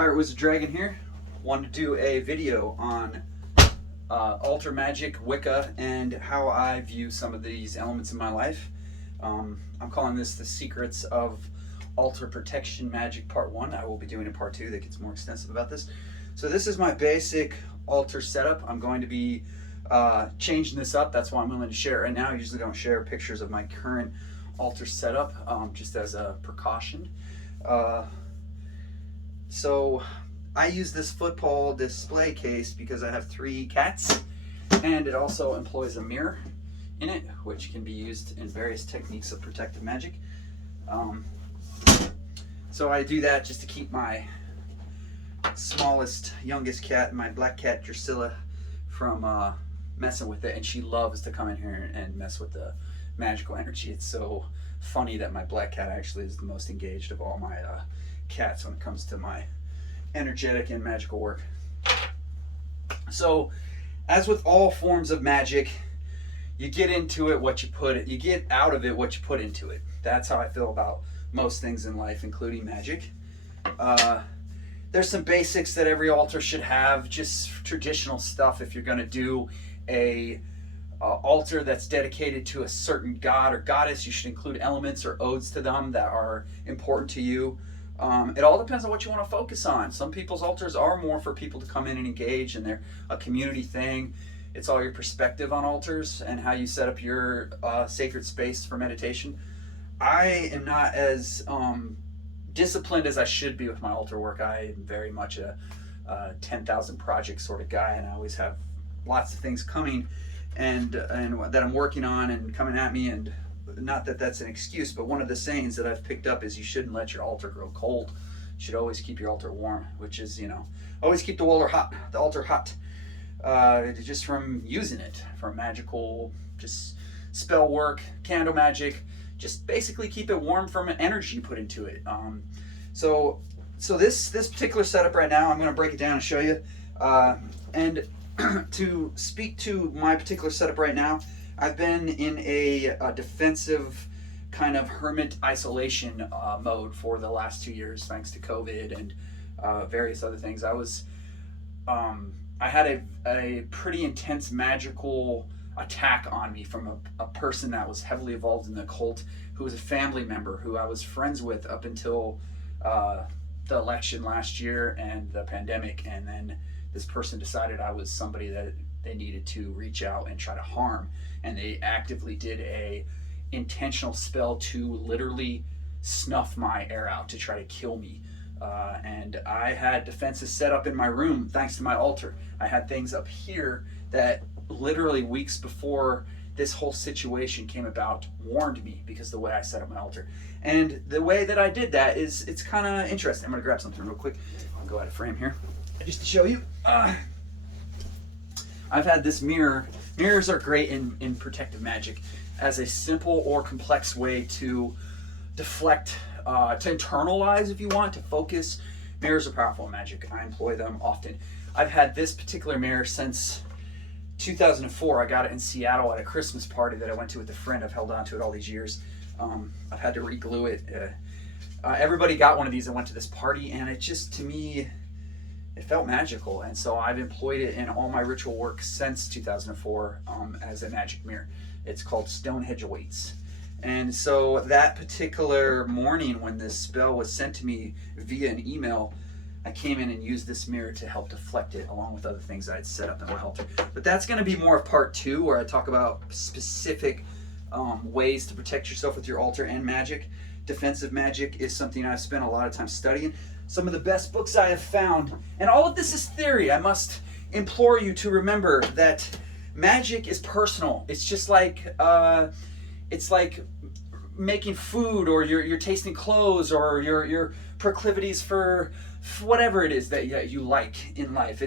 Pirate Wizard Dragon here. Wanted to do a video on altar magic, Wicca, and how I view some of these elements in my life. I'm calling this the Secrets of Altar Protection Magic Part 1. I will be doing a Part 2 that gets more extensive about this. So this is my basic altar setup. I'm going to be changing this up. That's why I'm willing to share it right now. I usually don't share pictures of my current altar setup, just as a precaution. So I use this football display case because I have 3 cats, and it also employs a mirror in it, which can be used in various techniques of protective magic. So I do that just to keep my smallest, youngest cat, my black cat Drusilla, from messing with it, and she loves to come in here and mess with the magical energy. It's so funny that my black cat actually is the most engaged of all my cats when it comes to my energetic and magical work. So, as with all forms of magic, you get into it what you put it, you get out of it what you put into it. That's how I feel about most things in life, including magic. There's some basics that every altar should have, just traditional stuff. If you're going to do a altar that's dedicated to a certain god or goddess, you should include elements or odes to them that are important to you. It all depends on what you want to focus on. Some people's altars are more for people to come in and engage, and they're a community thing. It's all your perspective on altars and how you set up your sacred space for meditation. I am not as disciplined as I should be with my altar work. I am very much a 10,000 project sort of guy, and I always have lots of things coming and that I'm working on and coming at me. And not that that's an excuse, but one of the sayings that I've picked up is you shouldn't let your altar grow cold. You should always keep your altar warm, which is, always keep the altar hot, just from using it for magical, just spell work, candle magic. Just basically keep it warm from an energy you put into it. So this particular setup right now, I'm going to break it down and show you. And to speak to my particular setup right now, I've been in a defensive kind of hermit isolation mode for the last 2 years, thanks to COVID and various other things. I had a pretty intense magical attack on me from a person that was heavily involved in the occult, who was a family member who I was friends with up until the election last year and the pandemic. And then this person decided I was somebody that they needed to reach out and try to harm, and they actively did a intentional spell to literally snuff my air out, to try to kill me. And I had defenses set up in my room thanks to my altar. I had things up here that literally weeks before this whole situation came about warned me, because the way I set up my altar. And the way that I did that is, it's kind of interesting. I'm going to grab something real quick. I'll go out of frame here just to show you. I've had this mirror. Mirrors are great in protective magic as a simple or complex way to deflect, to internalize if you want, to focus. Mirrors are powerful in magic. I employ them often. I've had this particular mirror since 2004. I got it in Seattle at a Christmas party that I went to with a friend. I've held on to it all these years. I've had to re-glue it. Everybody got one of these that went to this party, and it just, to me, it felt magical. And so I've employed it in all my ritual work since 2004 as a magic mirror. It's called Stonehenge Awaits. And so that particular morning when this spell was sent to me via an email, I came in and used this mirror to help deflect it, along with other things I had set up in my altar. But that's going to be more of part 2, where I talk about specific ways to protect yourself with your altar and magic. Defensive magic is something I've spent a lot of time studying. Some of the best books I have found, and all of this is theory. I must implore you to remember that magic is personal. It's just like it's like making food, or you're tasting clothes, or your proclivities for whatever it is that you like in life.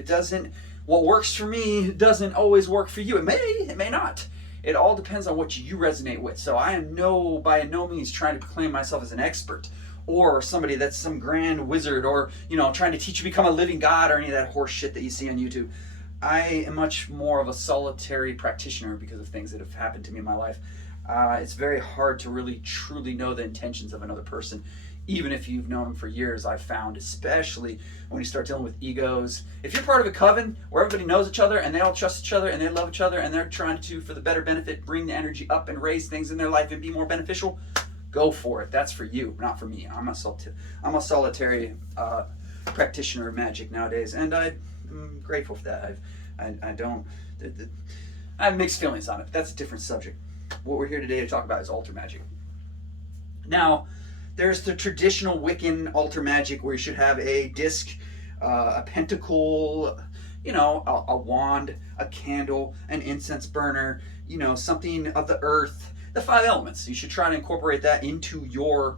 What works for me doesn't always work for you. It may not. It all depends on what you resonate with. So I am by no means trying to proclaim myself as an expert, or somebody that's some grand wizard, or trying to teach you to become a living god, or any of that horse shit that you see on YouTube. I am much more of a solitary practitioner because of things that have happened to me in my life. It's very hard to really truly know the intentions of another person even if you've known them for years, I've found, especially when you start dealing with egos, if you're part of a coven where everybody knows each other and they all trust each other and they love each other and they're trying to, for the better benefit, bring the energy up and raise things in their life and be more beneficial, go for it. That's for you, not for me. I'm a solitary practitioner of magic nowadays, and I'm grateful for that. I have mixed feelings on it, but that's a different subject. What we're here today to talk about is altar magic. Now, there's the traditional Wiccan altar magic where you should have a disc, a pentacle, a wand, a candle, an incense burner, something of the earth, the 5 elements. You should try to incorporate that into your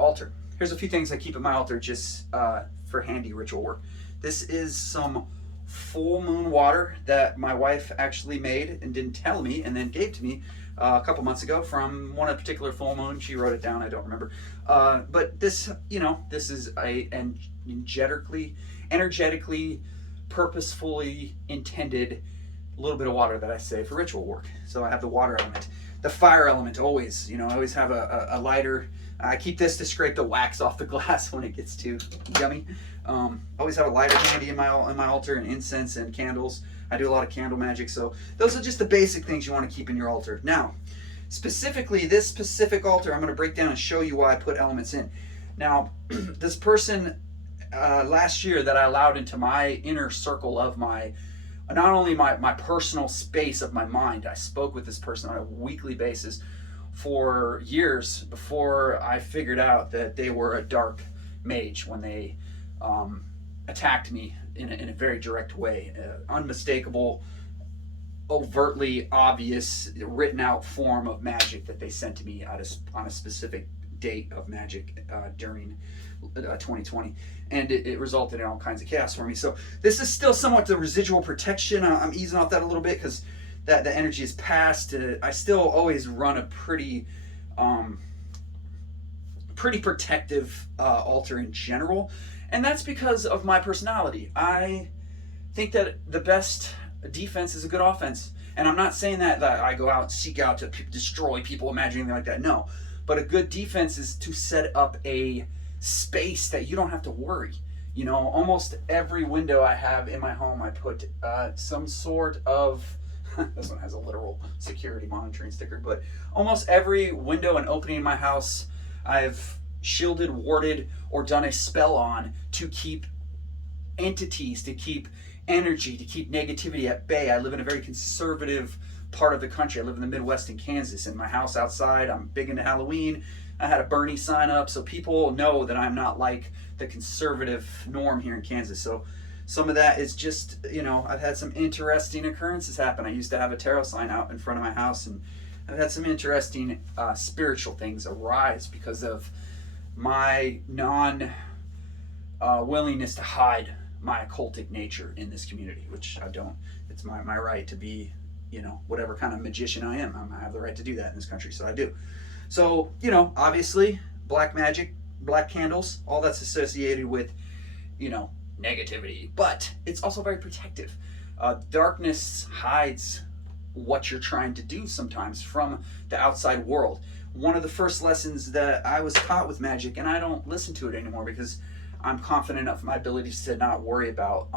altar. Here's a few things I keep at my altar just for handy ritual work. This is some full moon water that my wife actually made and didn't tell me and then gave to me a couple months ago from one particular full moon. She wrote it down, I don't remember. But this is a energetically, purposefully intended little bit of water that I save for ritual work. So I have the water element. The fire element, always, I always have a lighter. I keep this to scrape the wax off the glass when it gets too yummy. Always have a lighter handy in my altar, and incense and candles. I do a lot of candle magic, so those are just the basic things you want to keep in your altar. Now, specifically, this specific altar, I'm going to break down and show you why I put elements in. Now, this person last year that I allowed into my inner circle of not only my personal space of my mind, I spoke with this person on a weekly basis for years before I figured out that they were a dark mage when they attacked me in a very direct way, unmistakable, overtly obvious, written out form of magic that they sent to me on a specific date of magic during 2020, and it resulted in all kinds of chaos for me. So this is still somewhat the residual protection. I'm easing off that a little bit because that the energy is past. I still always run a pretty protective altar in general, and that's because of my personality. I think that the best defense is a good offense, and I'm not saying that I go out and seek out to destroy people, imagine anything like that. No, but a good defense is to set up a space that you don't have to worry. Almost every window I have in my home, I put some sort of this one has a literal security monitoring sticker, but almost every window and opening in my house I've shielded, warded, or done a spell on to keep entities, to keep energy, to keep negativity at bay. I live in a very conservative part of the country. I live in the Midwest in Kansas. In my house outside, I'm big into Halloween. I had a Bernie sign up, so people know that I'm not like the conservative norm here in Kansas. So some of that is just, I've had some interesting occurrences happen. I used to have a tarot sign out in front of my house, and I've had some interesting spiritual things arise because of my willingness to hide my occultic nature in this community, which I don't. It's my right to be, whatever kind of magician I am. I have the right to do that in this country, so I do. So, obviously, black magic, black candles, all that's associated with, negativity, but it's also very protective. Darkness hides what you're trying to do sometimes from the outside world. One of the first lessons that I was taught with magic, and I don't listen to it anymore because I'm confident enough in my abilities to not worry about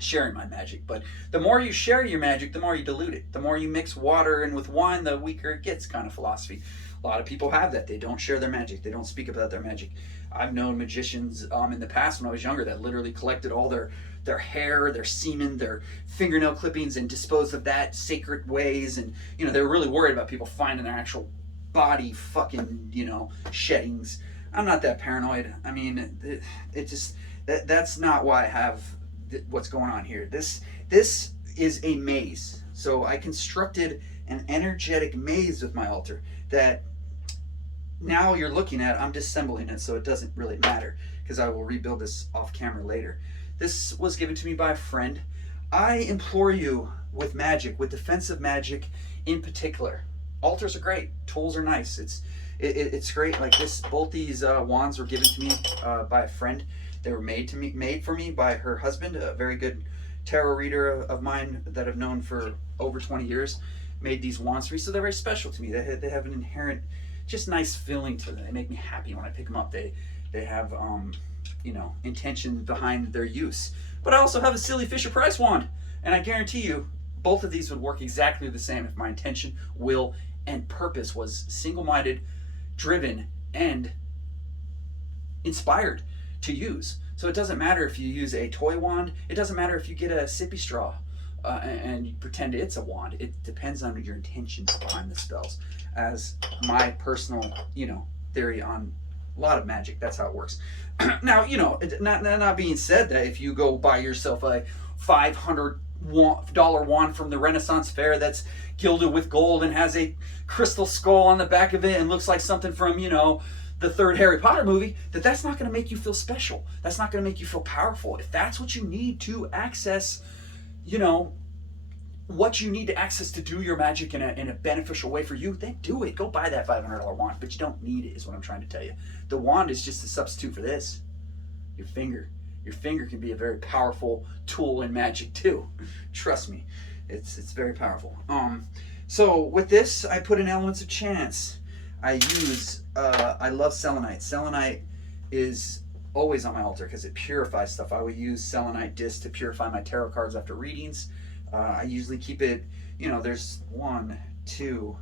sharing my magic. But the more you share your magic, the more you dilute it. The more you mix water in with wine, the weaker it gets, kind of philosophy. A lot of people have that. They don't share their magic. They don't speak about their magic. I've known magicians in the past when I was younger that literally collected all their hair, their semen, their fingernail clippings, and disposed of that sacred ways. And they were really worried about people finding their actual body fucking sheddings. I'm not that paranoid. I mean, that's not why I have what's going on here. This is a maze. So I constructed an energetic maze with my altar that now you're looking at. I'm disassembling it, so it doesn't really matter because I will rebuild this off camera later. This was given to me by a friend. I implore you, with magic, with defensive magic in particular, altars are great. Tools are nice. It's great. Like this, both these wands were given to me by a friend. They were made for me by her husband, a very good tarot reader of mine that I've known for over 20 years. Made these wands for me, so they're very special to me. They have an inherent just nice feeling to them. They make me happy when I pick them up. They have you know, intention behind their use. But I also have a silly Fisher-Price wand, and I guarantee you both of these would work exactly the same if my intention, will, and purpose was single-minded, driven, and inspired to use. So it doesn't matter if you use a toy wand. It doesn't matter if you get a sippy straw and you pretend it's a wand. It depends on your intentions behind the spells. As my personal, you know, theory on a lot of magic, that's how it works. Now, you know, not being said that if you go buy yourself a $500 wand from the Renaissance Fair that's gilded with gold and has a crystal skull on the back of it and looks like something from, you know, the third Harry Potter movie, that's not going to make you feel special. That's not going to make you feel powerful. If that's what you need to access, you know, what you need to access to do your magic in a beneficial way for you, then do it. Go buy that $500 wand, but you don't need it, is what I'm trying to tell you. The wand is just a substitute for this. Your finger. Your finger can be a very powerful tool in magic too. Trust me, it's very powerful. So with this, I put in elements of chance. I use, I love selenite. Selenite is always on my altar because it purifies stuff. I would use selenite disc to purify my tarot cards after readings. I usually keep it, you know, there's 1, 2,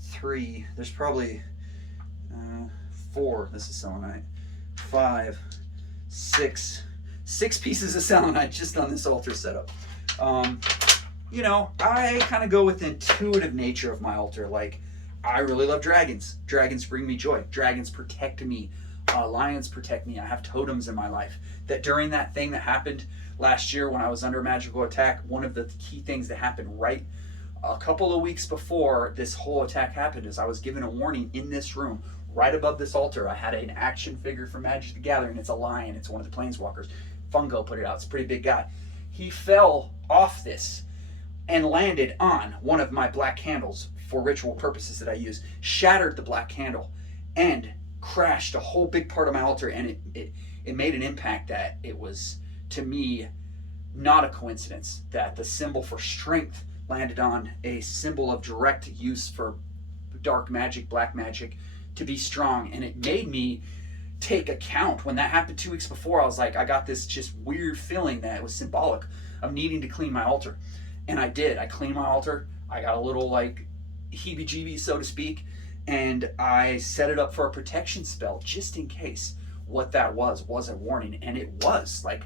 3, there's probably 4, this is selenite, 5, 6 pieces of selenite just on this altar setup. You know, I kind of go with the intuitive nature of my altar. Like, I really love dragons. Dragons bring me joy. Dragons protect me. Lions protect me. I have totems in my life. That during that thing that happened last year when I was under a magical attack, one of the key things that happened right a couple of weeks before this whole attack happened is I was given a warning in this room. Right above this altar, I had an action figure from Magic the Gathering. It's a lion. It's one of the planeswalkers. Fungo put it out. It's a pretty big guy. He fell off this and landed on one of my black candles for ritual purposes that I use, shattered the black candle, and crashed a whole big part of my altar, and it made an impact that it was, to me, not a coincidence that the symbol for strength landed on a symbol of direct use for dark magic, black magic, to be strong. And it made me take account. When that happened 2 weeks before, I was like, I got this just weird feeling that it was symbolic of needing to clean my altar. And I did. I cleaned my altar. I got a little like Heebie Jeebies, so to speak, and I set it up for a protection spell just in case. What that was a warning, and it was. Like,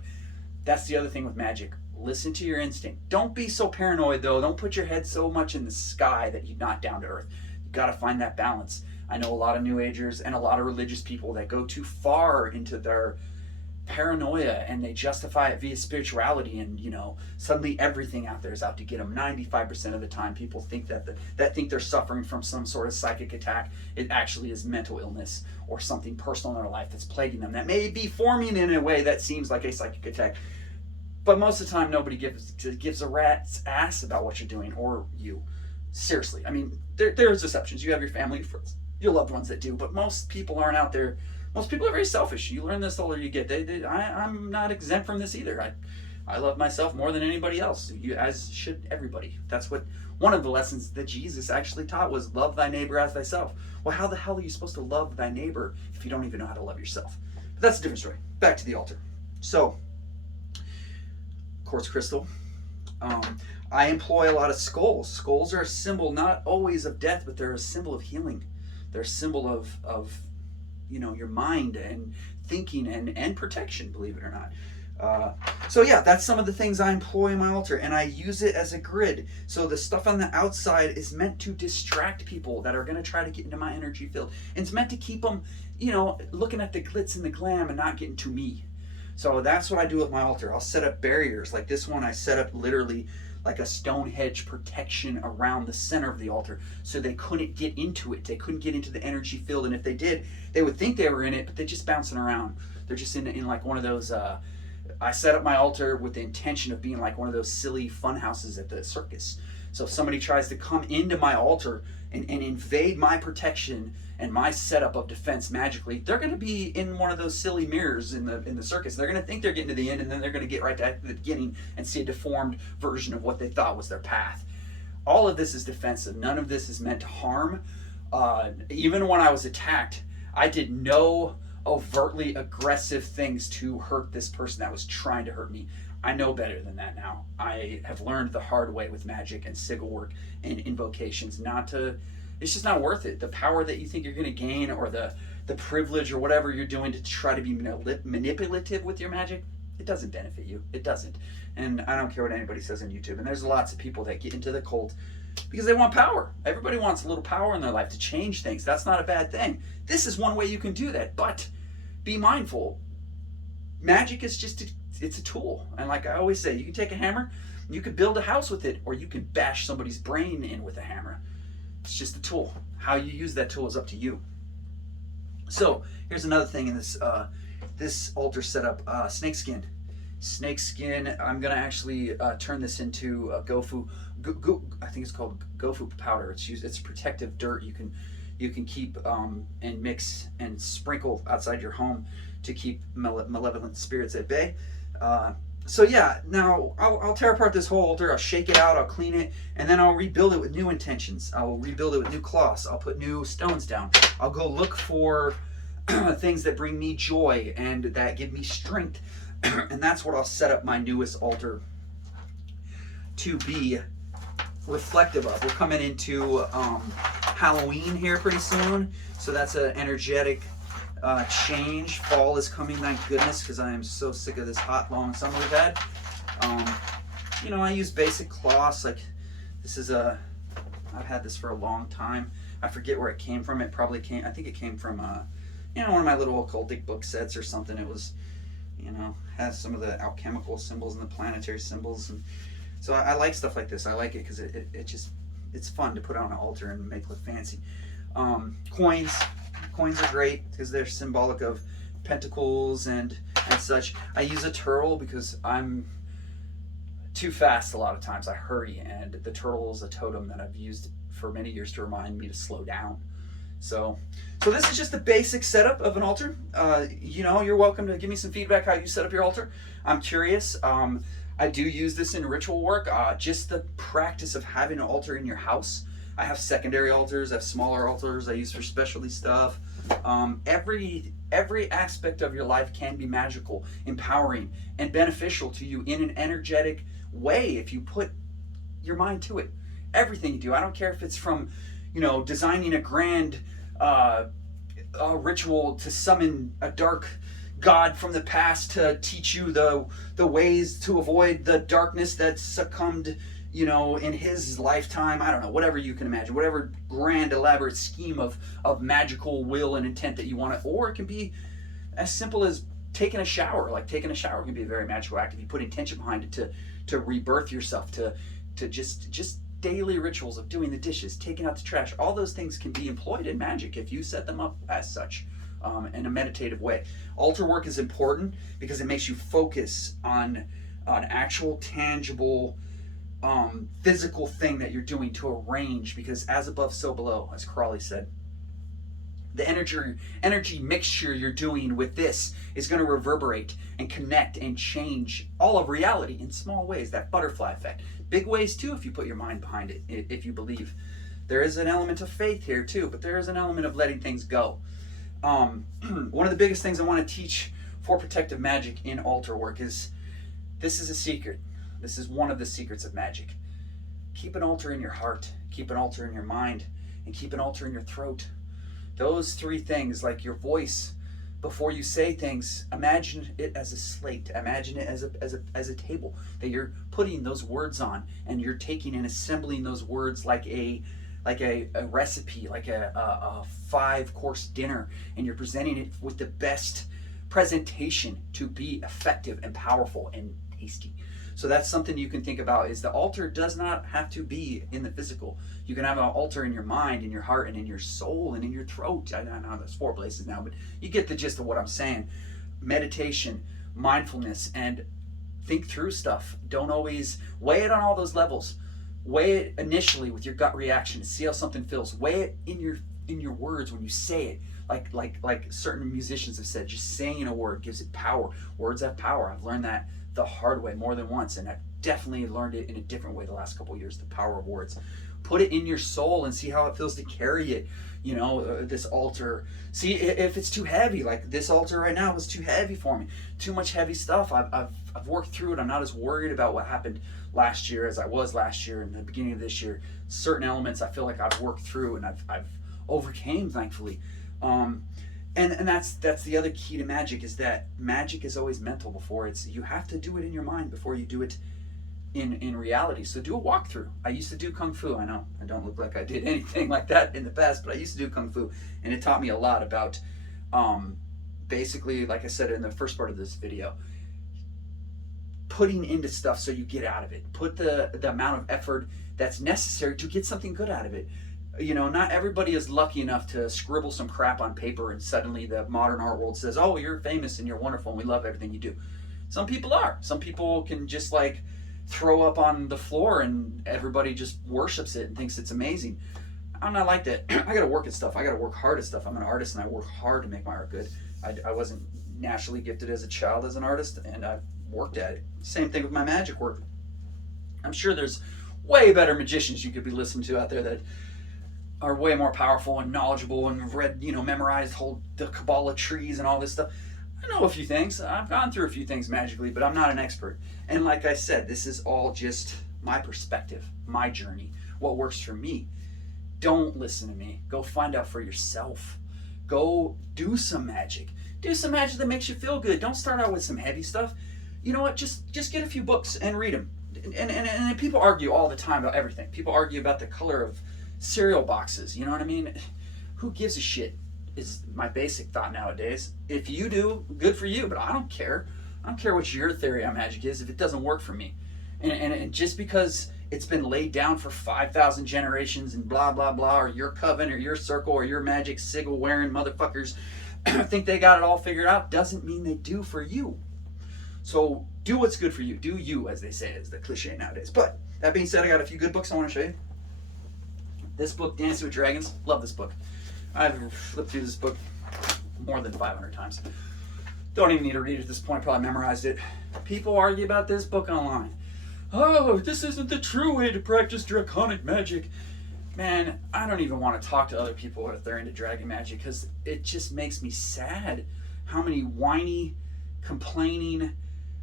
that's the other thing with magic. Listen to your instinct. Don't be so paranoid, though. Don't put your head so much in the sky that you're not down to earth. You got to find that balance. I know a lot of New Agers and a lot of religious people that go too far into their paranoia and they justify it via spirituality, and you know, suddenly everything out there is out to get them. 95% of the time people think that think they're suffering from some sort of psychic attack. It actually is mental illness or something personal in their life that's plaguing them that may be forming in a way that seems like a psychic attack. But most of the time nobody gives a rat's ass about what you're doing or you. Seriously, I mean, there's exceptions. You have your family, your friends, your loved ones that do, but most people aren't out there. Most people are very selfish. You learn this the older you get. I'm not exempt from this either. I love myself more than anybody else, as should everybody. That's what one of the lessons that Jesus actually taught was love thy neighbor as thyself. Well, how the hell are you supposed to love thy neighbor if you don't even know how to love yourself? But that's a different story. Back to the altar. So, quartz crystal. I employ a lot of skulls. Skulls are a symbol not always of death, but they're a symbol of healing. They're a symbol of you know, your mind and thinking and protection, believe it or not. So yeah, that's some of the things I employ in my altar, and I use it as a grid. So the stuff on the outside is meant to distract people that are going to try to get into my energy field. And it's meant to keep them, you know, looking at the glitz and the glam and not getting to me. So that's what I do with my altar. I'll set up barriers. Like this one, I set up literally like a stone hedge protection around the center of the altar, so they couldn't get into it. They couldn't get into the energy field, and if they did, they would think they were in it, but they're just bouncing around. They're just in like one of those, I set up my altar with the intention of being like one of those silly fun houses at the circus. So if somebody tries to come into my altar and invade my protection and my setup of defense magically, they're going to be in one of those silly mirrors in the circus. They're going to think they're getting to the end, and then they're going to get right to the beginning and see a deformed version of what they thought was their path. All of this is defensive. None of this is meant to harm Even when I was attacked, I did no overtly aggressive things to hurt this person that was trying to hurt me. I know better than that now. I have learned the hard way with magic and sigil work and invocations not to, it's just not worth it. The power that you think you're going to gain, or the privilege or whatever you're doing to try to be manipulative with your magic, it doesn't benefit you. It doesn't. And I don't care what anybody says on YouTube. And there's lots of people that get into the cult because they want power. Everybody wants a little power in their life to change things. That's not a bad thing. This is one way you can do that. But be mindful. Magic is just it's a tool. And like I always say, you can take a hammer, you could build a house with it, or you can bash somebody's brain in with a hammer. It's just a tool. How you use that tool is up to you. So here's another thing in this this altar setup: snakeskin. Snakeskin. I'm gonna actually turn this into gofu. I think it's called gofu powder. It's protective dirt. You can keep and mix and sprinkle outside your home to keep malevolent spirits at bay. So yeah, now I'll tear apart this whole altar, I'll shake it out, I'll clean it, and then I'll rebuild it with new intentions. I'll rebuild it with new cloths, I'll put new stones down. I'll go look for things that bring me joy and that give me strength. And that's what I'll set up my newest altar to be reflective of. We're coming into Halloween here pretty soon, so that's an energetic change. Fall is coming, thank goodness, because I am so sick of this hot long summer we've had. You know, I use basic cloths. Like this is I've had this for a long time. I forget where it came from. It probably came, I think it came from you know, one of my little occultic book sets or something. It was, you know, has some of the alchemical symbols and the planetary symbols, and so I like stuff like this. I like it because it just, it's fun to put on an altar and make look fancy. Coins are great because they're symbolic of pentacles and such. I use a turtle because I'm too fast a lot of times. I hurry, and the turtle is a totem that I've used for many years to remind me to slow down. So this is just the basic setup of an altar. You know, you're welcome to give me some feedback how you set up your altar. I'm curious. I do use this in ritual work. Just the practice of having an altar in your house. I have secondary altars, I have smaller altars I use for specialty stuff. Every aspect of your life can be magical, empowering, and beneficial to you in an energetic way if you put your mind to it. Everything you do, I don't care if it's from, you know, designing a grand ritual to summon a dark god from the past to teach you the ways to avoid the darkness that succumbed, you know, in his lifetime. I don't know, whatever you can imagine, whatever grand elaborate scheme of magical will and intent that you want to, or it can be as simple as taking a shower. Like taking a shower can be a very magical act if you put intention behind it to rebirth yourself, to just daily rituals of doing the dishes, taking out the trash. All those things can be employed in magic if you set them up as such, in a meditative way. Altar work is important because it makes you focus on actual tangible physical thing that you're doing to arrange, because as above so below, as Crawley said. The energy mixture you're doing with this is going to reverberate and connect and change all of reality in small ways, that butterfly effect. Big ways too if you put your mind behind it, if you believe. There is an element of faith here too, but there is an element of letting things go. One of the biggest things I want to teach for protective magic in altar work is, this is a secret. This is one of the secrets of magic. Keep an altar in your heart, keep an altar in your mind, and keep an altar in your throat. Those three things, like your voice, before you say things, imagine it as a slate. Imagine it as a table that you're putting those words on, and you're taking and assembling those words like a recipe, like a 5-course dinner, and you're presenting it with the best presentation to be effective and powerful and tasty. So that's something you can think about, is the altar does not have to be in the physical. You can have an altar in your mind, in your heart, and in your soul, and in your throat. I know there's 4 places now, but you get the gist of what I'm saying. Meditation, mindfulness, and think through stuff. Don't always weigh it on all those levels. Weigh it initially with your gut reaction to see how something feels. Weigh it in your words when you say it. Like certain musicians have said, just saying a word gives it power. Words have power. I've learned that the hard way more than once, and I've definitely learned it in a different way the last couple of years, the power of words. Put it in your soul and see how it feels to carry it. You know, this altar. See if it's too heavy. Like this altar right now was too heavy for me. Too much heavy stuff. I've worked through it. I'm not as worried about what happened last year as I was last year and the beginning of this year. Certain elements I feel like I've worked through and I've overcame, thankfully. And that's the other key to magic, is that magic is always mental before it's, you have to do it in your mind before you do it in reality. So do a walkthrough. I used to do Kung Fu. I know I don't look like I did anything like that in the past, but I used to do Kung Fu, and it taught me a lot about basically, like I said in the first part of this video, putting into stuff so you get out of it. Put the amount of effort that's necessary to get something good out of it. You know, not everybody is lucky enough to scribble some crap on paper and suddenly the modern art world says, oh, you're famous and you're wonderful and we love everything you do. Some people are. Some people can just like throw up on the floor and everybody just worships it and thinks it's amazing. I'm not like that. I gotta work at stuff. I gotta work hard at stuff. I'm an artist and I work hard to make my art good. I wasn't naturally gifted as a child as an artist, and I've worked at it. Same thing with my magic work. I'm sure there's way better magicians you could be listening to out there that are way more powerful and knowledgeable and read, you know, memorized the Kabbalah trees and all this stuff. I know a few things. I've gone through a few things magically, but I'm not an expert. And like I said, this is all just my perspective, my journey, what works for me. Don't listen to me. Go find out for yourself. Go do some magic. Do some magic that makes you feel good. Don't start out with some heavy stuff. You know what? Just get a few books and read them. And people argue all the time about everything. People argue about the color of cereal boxes. You know what I mean? Who gives a shit? Is my basic thought nowadays. If you do, good for you, but I don't care. I don't care what your theory on magic is if it doesn't work for me. And just because it's been laid down for 5,000 generations and blah, blah, blah, or your coven or your circle or your magic sigil wearing motherfuckers think they got it all figured out, doesn't mean they do for you. So do what's good for you. Do you, as they say, is the cliche nowadays. But that being said, I got a few good books I want to show you. This book, Dancing with Dragons, love this book. I've flipped through this book more than 500 times. Don't even need to read it at this point, probably memorized it. People argue about this book online. Oh, this isn't the true way to practice draconic magic. Man, I don't even want to talk to other people if they're into dragon magic, because it just makes me sad how many whiny, complaining,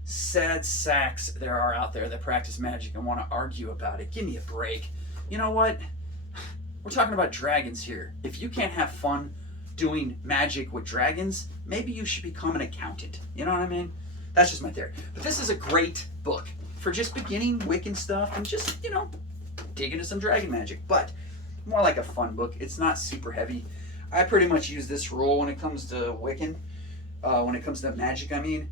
sad sacks there are out there that practice magic and want to argue about it. Give me a break. You know what? We're talking about dragons here. If you can't have fun doing magic with dragons, maybe you should become an accountant. You know what I mean? That's just my theory. But this is a great book for just beginning Wiccan stuff and just, you know, dig into some dragon magic. But more like a fun book. It's not super heavy. I pretty much use this rule when it comes to Wiccan. When it comes to magic, I mean.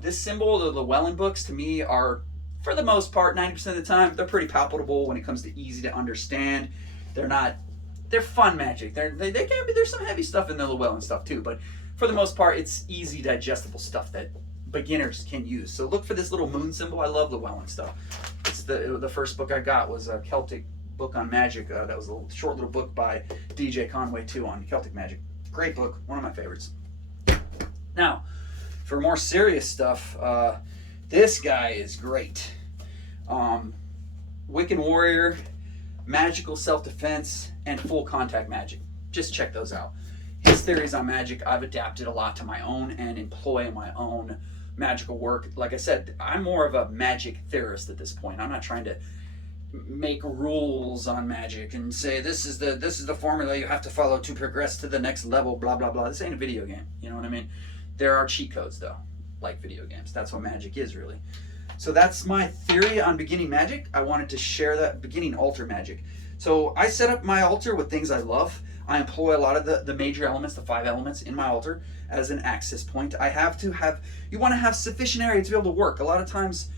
This symbol, the Llewellyn books, to me are, for the most part, 90% of the time, they're pretty palpable when it comes to easy to understand. They're fun magic. They can be, there's some heavy stuff in the Llewellyn stuff too, but for the most part, it's easy, digestible stuff that beginners can use. So look for this little moon symbol. I love Llewellyn stuff. It's the first book I got was a Celtic book on magic. That was a short little book by DJ Conway too on Celtic magic. Great book, one of my favorites. Now, for more serious stuff, this guy is great. Wiccan Warrior, Magical Self-Defense, and Full Contact Magic. Just check those out. His theories on magic, I've adapted a lot to my own and employ in my own magical work. Like I said, I'm more of a magic theorist at this point. I'm not trying to make rules on magic and say this is the formula you have to follow to progress to the next level, blah, blah, blah. This ain't a video game. You know what I mean? There are cheat codes, though, like video games. That's what magic is, really. So that's my theory on beginning magic. I wanted to share that, beginning altar magic. So I set up my altar with things I love. I employ a lot of the major elements, the 5 elements in my altar as an access point. You want to have sufficient area to be able to work. A lot of times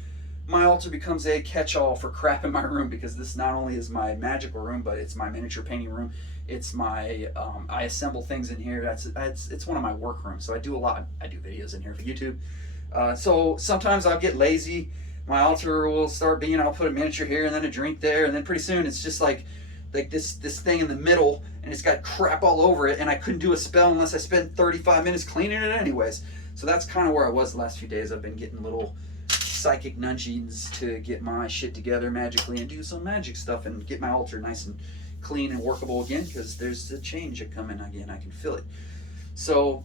my altar becomes a catch-all for crap in my room, because this not only is my magical room, but it's my miniature painting room. It's my, I assemble things in here. It's one of my work rooms. So I do a lot. I do videos in here for YouTube. So sometimes I'll get lazy. My altar will start being, I'll put a miniature here and then a drink there, and then pretty soon it's just like this thing in the middle, and it's got crap all over it, and I couldn't do a spell unless I spent 35 minutes cleaning it anyways. So that's kind of where I was the last few days. I've been getting a little psychic nudgings to get my shit together magically and do some magic stuff and get my altar nice and clean and workable again, because there's a change coming again. I can feel it. So,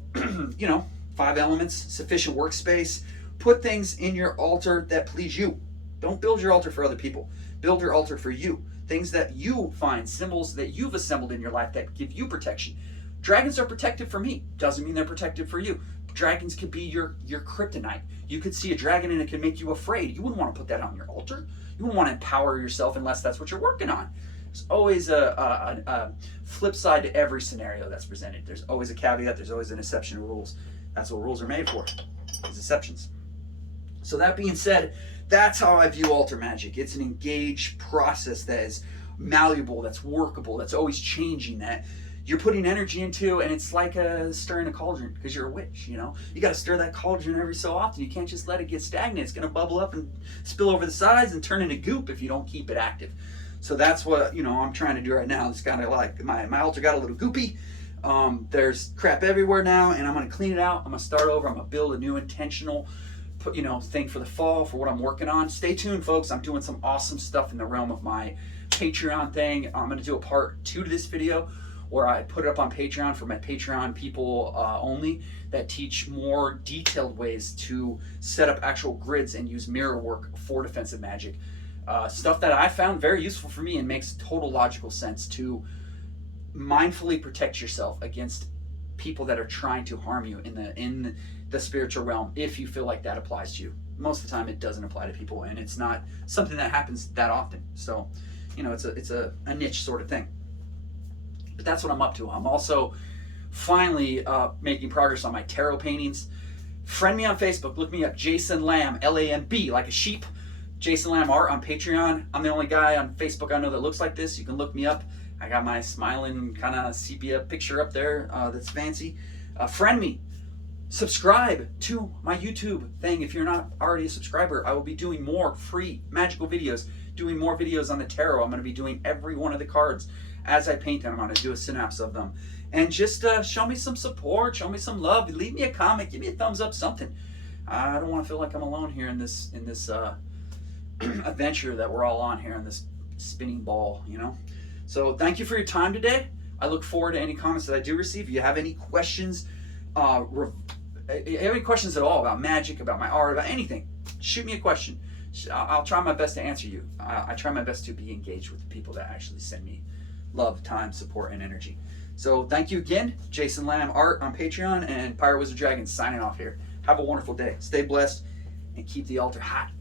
5 elements, sufficient workspace. Put things in your altar that please you. Don't build your altar for other people. Build your altar for you. Things that you find, symbols that you've assembled in your life that give you protection. Dragons are protective for me. Doesn't mean they're protective for you. Dragons could be your kryptonite. You could see a dragon and it can make you afraid. You wouldn't want to put that on your altar. You wouldn't want to empower yourself unless that's what you're working on. There's always a flip side to every scenario that's presented. There's always a caveat. There's always an exception to rules. That's what rules are made for, is exceptions. So that being said, that's how I view altar magic. It's an engaged process that is malleable, that's workable, that's always changing, that you're putting energy into, and it's like stirring a cauldron, because you're a witch, You got to stir that cauldron every so often. You can't just let it get stagnant. It's going to bubble up and spill over the sides and turn into goop if you don't keep it active. So that's what, I'm trying to do right now. It's kind of like my altar got a little goopy. There's crap everywhere now, and I'm going to clean it out. I'm going to start over. I'm going to build a new intentional thing for the fall, for what I'm working on. Stay tuned, folks. I'm doing some awesome stuff in the realm of my Patreon thing. I'm going to do a part 2 to this video where I put it up on Patreon for my Patreon people only, that teach more detailed ways to set up actual grids and use mirror work for defensive magic. Stuff that I found very useful for me and makes total logical sense to mindfully protect yourself against people that are trying to harm you in the spiritual realm, if you feel like that applies to you. Most of the time it doesn't apply to people, and it's not something that happens that often. So, it's a niche sort of thing. But that's what I'm up to. I'm also finally making progress on my tarot paintings. Friend me on Facebook. Look me up, Jason Lamb, Lamb, like a sheep. Jason Lamb Art on Patreon. I'm the only guy on Facebook I know that looks like this. You can look me up. I got my smiling kind of sepia picture up there that's fancy. Friend me. Subscribe to my YouTube thing if you're not already a subscriber. I will be doing more free magical videos, doing more videos on the tarot. I'm going to be doing every one of the cards as I paint them. I'm going to do a synapse of them. And just show me some support, show me some love, leave me a comment, give me a thumbs up, something. I don't want to feel like I'm alone here in this adventure that we're all on here in this spinning ball, So thank you for your time today. I look forward to any comments that I do receive. If you have any questions, at all about magic, about my art, about anything, shoot me a question. I'll try my best to answer you. I try my best to be engaged with the people that actually send me love, time, support, and energy. So thank you again. Jason Lamb Art on Patreon, and Pirate Wizard Dragon signing off here. Have a wonderful day. Stay blessed and keep the altar hot.